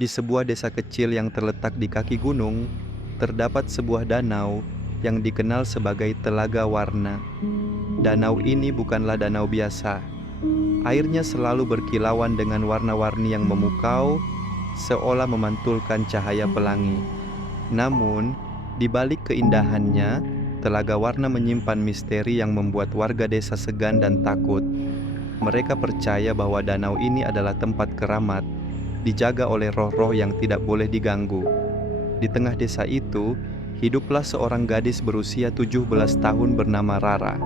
Di sebuah desa kecil yang terletak di kaki gunung, terdapat sebuah danau yang dikenal sebagai Telaga Warna. Danau ini bukanlah danau biasa. Airnya selalu berkilauan dengan warna-warni yang memukau, seolah memantulkan cahaya pelangi. Namun, di balik keindahannya, Telaga Warna menyimpan misteri yang membuat warga desa segan dan takut. Mereka percaya bahwa danau ini adalah tempat keramat, dijaga oleh roh-roh yang tidak boleh diganggu. Di tengah desa itu, hiduplah seorang gadis berusia 17 tahun bernama Rara.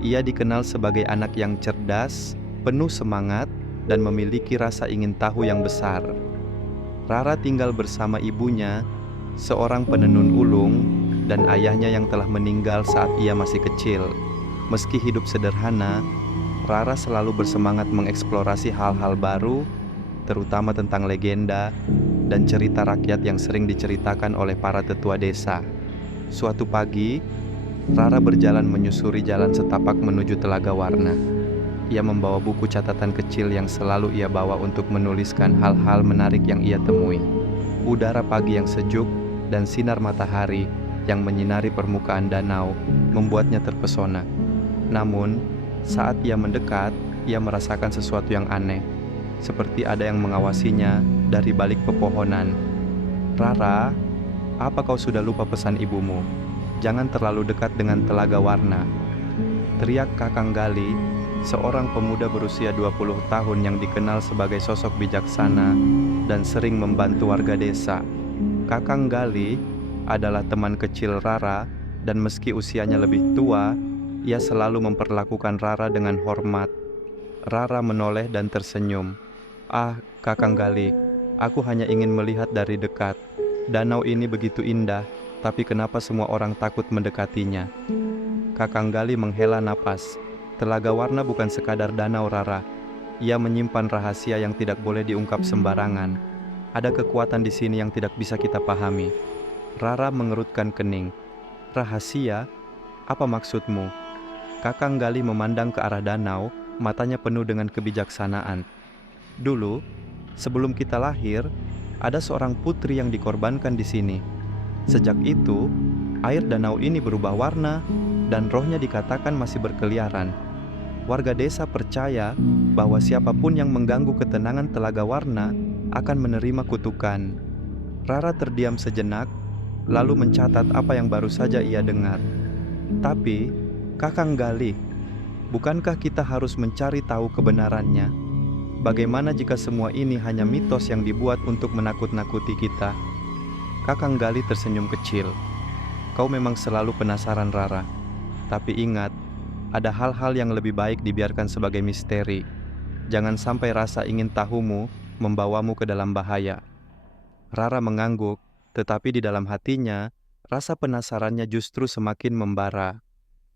Ia dikenal sebagai anak yang cerdas, penuh semangat, dan memiliki rasa ingin tahu yang besar. Rara tinggal bersama ibunya, seorang penenun ulung, dan ayahnya yang telah meninggal saat ia masih kecil. Meski hidup sederhana, Rara selalu bersemangat mengeksplorasi hal-hal baru, terutama tentang legenda dan cerita rakyat yang sering diceritakan oleh para tetua desa. Suatu pagi, Rara berjalan menyusuri jalan setapak menuju Telaga Warna. Ia membawa buku catatan kecil yang selalu ia bawa untuk menuliskan hal-hal menarik yang ia temui. Udara pagi yang sejuk dan sinar matahari yang menyinari permukaan danau membuatnya terpesona. Namun, saat ia mendekat, ia merasakan sesuatu yang aneh, seperti ada yang mengawasinya dari balik pepohonan. "Rara, apa kau sudah lupa pesan ibumu? Jangan terlalu dekat dengan Telaga Warna," teriak Kakang Gali, seorang pemuda berusia 20 tahun yang dikenal sebagai sosok bijaksana dan sering membantu warga desa. Kakang Gali adalah teman kecil Rara, dan meski usianya lebih tua, ia selalu memperlakukan Rara dengan hormat. Rara menoleh dan tersenyum. "Ah, Kakang Gali, aku hanya ingin melihat dari dekat. Danau ini begitu indah, tapi kenapa semua orang takut mendekatinya?" Kakang Gali menghela napas. Telaga Warna bukan sekadar danau, Rara. Ia menyimpan rahasia yang tidak boleh diungkap sembarangan. Ada kekuatan di sini yang tidak bisa kita pahami. Rara mengerutkan kening. "Rahasia? Apa maksudmu?" Kakang Gali memandang ke arah danau, matanya penuh dengan kebijaksanaan. "Dulu, sebelum kita lahir, ada seorang putri yang dikorbankan di sini. Sejak itu, air danau ini berubah warna, dan rohnya dikatakan masih berkeliaran. Warga desa percaya bahwa siapapun yang mengganggu ketenangan Telaga Warna akan menerima kutukan." Rara terdiam sejenak, lalu mencatat apa yang baru saja ia dengar. "Tapi, Kakang Gali, bukankah kita harus mencari tahu kebenarannya? Bagaimana jika semua ini hanya mitos yang dibuat untuk menakut-nakuti kita?" Kakang Gali tersenyum kecil. "Kau memang selalu penasaran, Rara. Tapi ingat, ada hal-hal yang lebih baik dibiarkan sebagai misteri. Jangan sampai rasa ingin tahumu membawamu ke dalam bahaya." Rara mengangguk, tetapi di dalam hatinya, rasa penasarannya justru semakin membara.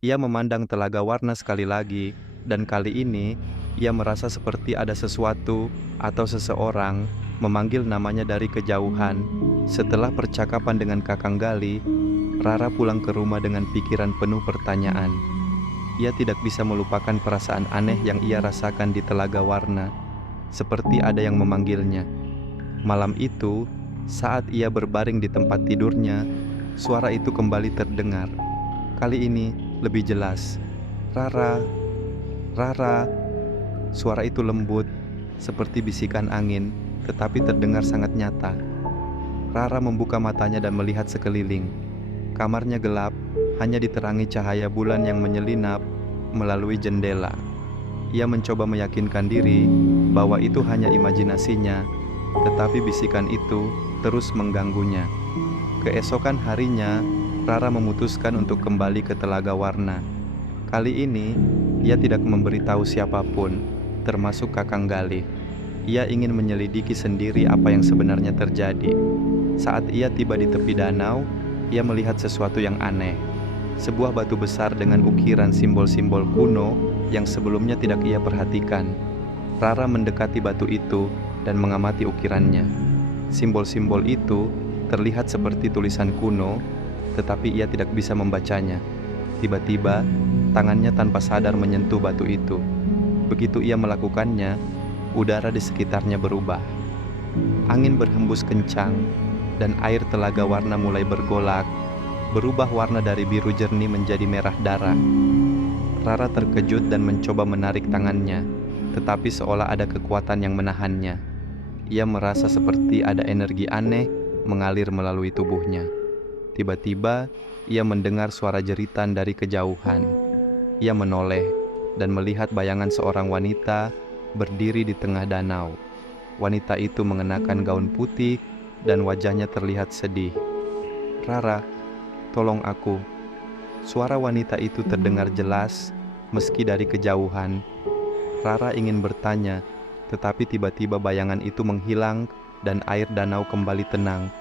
Ia memandang Telaga Warna sekali lagi, dan kali ini ia merasa seperti ada sesuatu atau seseorang memanggil namanya dari kejauhan. Setelah percakapan dengan Kakang Gali, Rara pulang ke rumah dengan pikiran penuh pertanyaan. Ia tidak bisa melupakan perasaan aneh yang ia rasakan di Telaga Warna, seperti ada yang memanggilnya. Malam itu, saat ia berbaring di tempat tidurnya, suara itu kembali terdengar. Kali ini lebih jelas. "Rara, Rara." Suara itu lembut, seperti bisikan angin, tetapi terdengar sangat nyata. Rara membuka matanya dan melihat sekeliling. Kamarnya gelap, hanya diterangi cahaya bulan yang menyelinap melalui jendela. Ia mencoba meyakinkan diri bahwa itu hanya imajinasinya, tetapi bisikan itu terus mengganggunya. Keesokan harinya, Rara memutuskan untuk kembali ke Telaga Warna. Kali ini, ia tidak memberitahu siapapun, termasuk Kakang Gali. Ia ingin menyelidiki sendiri apa yang sebenarnya terjadi. Saat ia tiba di tepi danau, ia melihat sesuatu yang aneh. Sebuah batu besar dengan ukiran simbol-simbol kuno yang sebelumnya tidak ia perhatikan. Rara mendekati batu itu dan mengamati ukirannya. Simbol-simbol itu terlihat seperti tulisan kuno, tetapi ia tidak bisa membacanya. Tiba-tiba, tangannya tanpa sadar menyentuh batu itu. Begitu ia melakukannya, udara di sekitarnya berubah. Angin berhembus kencang, dan air Telaga Warna mulai bergolak, berubah warna dari biru jernih menjadi merah darah. Rara terkejut dan mencoba menarik tangannya, tetapi seolah ada kekuatan yang menahannya. Ia merasa seperti ada energi aneh mengalir melalui tubuhnya. Tiba-tiba, ia mendengar suara jeritan dari kejauhan. Ia menoleh dan melihat bayangan seorang wanita berdiri di tengah danau. Wanita itu mengenakan gaun putih dan wajahnya terlihat sedih. "Rara, tolong aku." Suara wanita itu terdengar jelas meski dari kejauhan. Rara ingin bertanya, tetapi tiba-tiba bayangan itu menghilang dan air danau kembali tenang.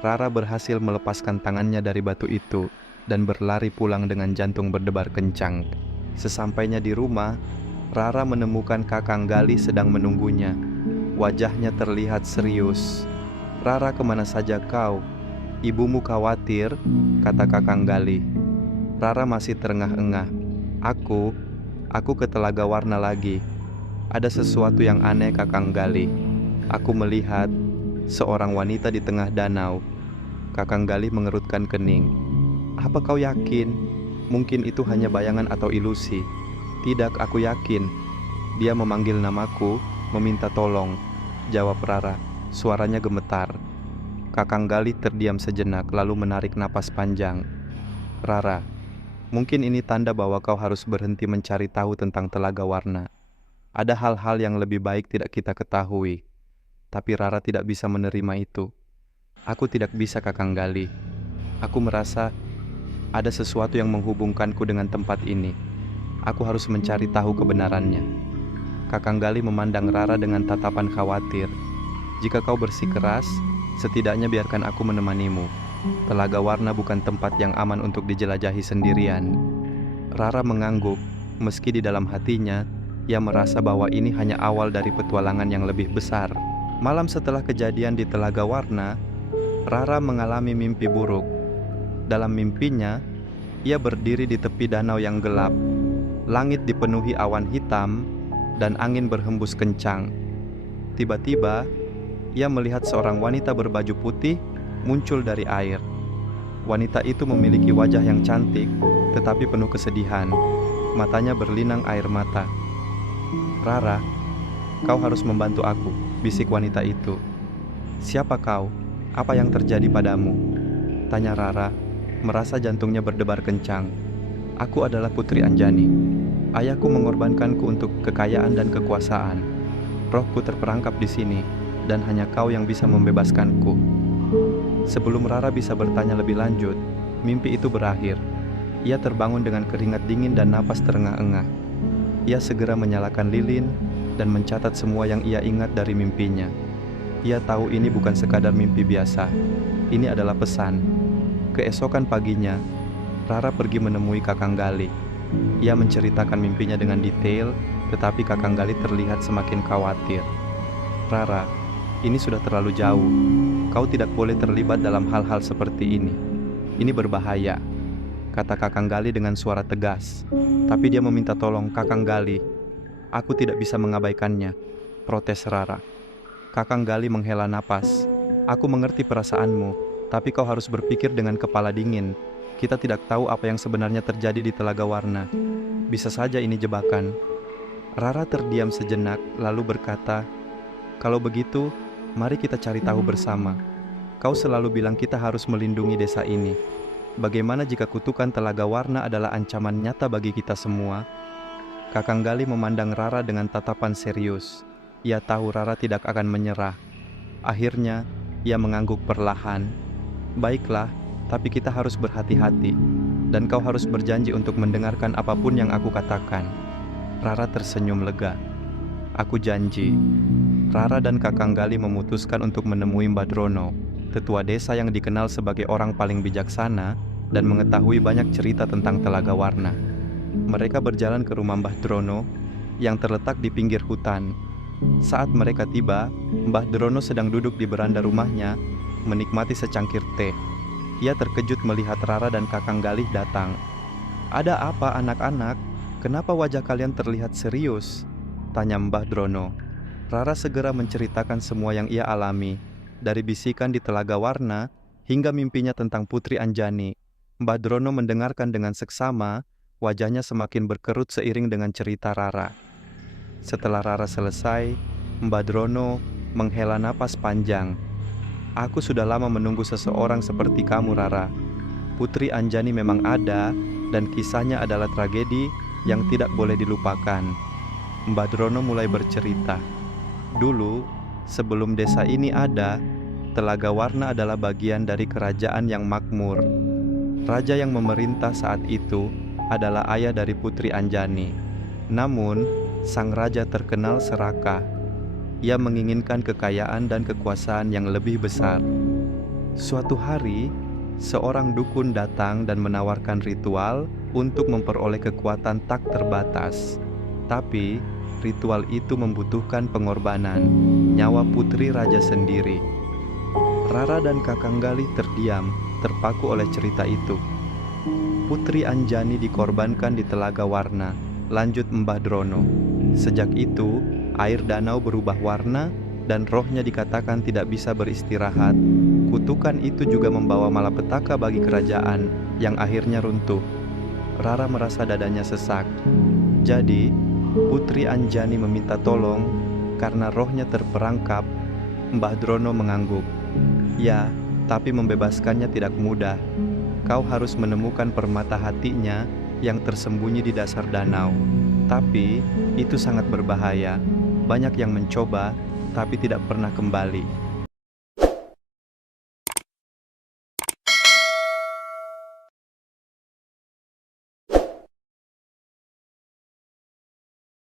Rara berhasil melepaskan tangannya dari batu itu dan berlari pulang dengan jantung berdebar kencang. Sesampainya di rumah, Rara menemukan Kakang Gali sedang menunggunya. Wajahnya terlihat serius. "Rara, kemana saja kau? Ibumu khawatir," kata Kakang Gali. Rara masih terengah-engah. Aku ke Telaga Warna lagi. Ada sesuatu yang aneh, Kakang Gali. Aku melihat seorang wanita di tengah danau." Kakang Gali mengerutkan kening. "Apa kau yakin? Mungkin itu hanya bayangan atau ilusi." "Tidak, aku yakin. Dia memanggil namaku, meminta tolong," jawab Rara. Suaranya gemetar. Kakang Gali terdiam sejenak lalu menarik napas panjang. "Rara, mungkin ini tanda bahwa kau harus berhenti mencari tahu tentang Telaga Warna. Ada hal-hal yang lebih baik tidak kita ketahui." Tapi Rara tidak bisa menerima itu. "Aku tidak bisa, Kakang Gali. Aku merasa ada sesuatu yang menghubungkanku dengan tempat ini. Aku harus mencari tahu kebenarannya." Kakang Gali memandang Rara dengan tatapan khawatir. "Jika kau bersikeras, setidaknya biarkan aku menemanimu. Telaga Warna bukan tempat yang aman untuk dijelajahi sendirian." Rara mengangguk, meski di dalam hatinya, ia merasa bahwa ini hanya awal dari petualangan yang lebih besar. Malam setelah kejadian di Telaga Warna, Rara mengalami mimpi buruk. Dalam mimpinya, ia berdiri di tepi danau yang gelap. Langit dipenuhi awan hitam, dan angin berhembus kencang. Tiba-tiba, ia melihat seorang wanita berbaju putih muncul dari air. Wanita itu memiliki wajah yang cantik, tetapi penuh kesedihan. Matanya berlinang air mata. "Rara, kau harus membantu aku," bisik wanita itu. "Siapa kau? Apa yang terjadi padamu?" tanya Rara, merasa jantungnya berdebar kencang. "Aku adalah Putri Anjani. Ayahku mengorbankanku untuk kekayaan dan kekuasaan. Rohku terperangkap di sini, dan hanya kau yang bisa membebaskanku." Sebelum Rara bisa bertanya lebih lanjut, mimpi itu berakhir. Ia terbangun dengan keringat dingin dan napas terengah-engah. Ia segera menyalakan lilin dan mencatat semua yang ia ingat dari mimpinya. Ia tahu ini bukan sekadar mimpi biasa. Ini adalah pesan. Keesokan paginya, Rara pergi menemui Kakang Gali. Ia menceritakan mimpinya dengan detail, tetapi Kakang Gali terlihat semakin khawatir. "Rara, ini sudah terlalu jauh. Kau tidak boleh terlibat dalam hal-hal seperti ini. Ini berbahaya," kata Kakang Gali dengan suara tegas. "Tapi dia meminta tolong, Kakang Gali. Aku tidak bisa mengabaikannya," protes Rara. Kakang Gali menghela napas. "Aku mengerti perasaanmu, tapi kau harus berpikir dengan kepala dingin. Kita tidak tahu apa yang sebenarnya terjadi di Telaga Warna. Bisa saja ini jebakan." Rara terdiam sejenak lalu berkata, "Kalau begitu, mari kita cari tahu bersama. Kau selalu bilang kita harus melindungi desa ini. Bagaimana jika kutukan Telaga Warna adalah ancaman nyata bagi kita semua?" Kakang Gali memandang Rara dengan tatapan serius. Ia tahu Rara tidak akan menyerah. Akhirnya, ia mengangguk perlahan. "Baiklah, tapi kita harus berhati-hati. Dan kau harus berjanji untuk mendengarkan apapun yang aku katakan." Rara tersenyum lega. "Aku janji." Rara dan Kakang Gali memutuskan untuk menemui Mbah Drono, tetua desa yang dikenal sebagai orang paling bijaksana dan mengetahui banyak cerita tentang Telaga Warna. Mereka berjalan ke rumah Mbah Drono yang terletak di pinggir hutan. Saat mereka tiba, Mbah Drono sedang duduk di beranda rumahnya, menikmati secangkir teh. Ia terkejut melihat Rara dan Kakang Gali datang. "Ada apa, anak-anak? Kenapa wajah kalian terlihat serius?" tanya Mbah Drono. Rara segera menceritakan semua yang ia alami, dari bisikan di Telaga Warna hingga mimpinya tentang Putri Anjani. Mbah Drono mendengarkan dengan seksama, wajahnya semakin berkerut seiring dengan cerita Rara. Setelah Rara selesai, Mbah Drono menghela napas panjang. "Aku sudah lama menunggu seseorang seperti kamu, Rara. Putri Anjani memang ada, dan kisahnya adalah tragedi yang tidak boleh dilupakan." Mbah Drono mulai bercerita. Dulu, sebelum desa ini ada, Telaga Warna adalah bagian dari kerajaan yang makmur. Raja yang memerintah saat itu adalah ayah dari Putri Anjani. Namun, sang raja terkenal serakah. Ia menginginkan kekayaan dan kekuasaan yang lebih besar. Suatu hari, seorang dukun datang dan menawarkan ritual untuk memperoleh kekuatan tak terbatas. Tapi, ritual itu membutuhkan pengorbanan nyawa putri raja sendiri. Rara dan Kakang Galih terdiam, terpaku oleh cerita itu. Putri Anjani dikorbankan di Telaga Warna, lanjut Mbah Drono. Sejak itu, air danau berubah warna dan rohnya dikatakan tidak bisa beristirahat. Kutukan itu juga membawa malapetaka bagi kerajaan yang akhirnya runtuh. Rara merasa dadanya sesak. Jadi, Putri Anjani meminta tolong karena rohnya terperangkap. Mbah Drono mengangguk. "Ya, tapi membebaskannya tidak mudah. Kau harus menemukan permata hatinya yang tersembunyi di dasar danau. Tapi itu sangat berbahaya. Banyak yang mencoba, tapi tidak pernah kembali."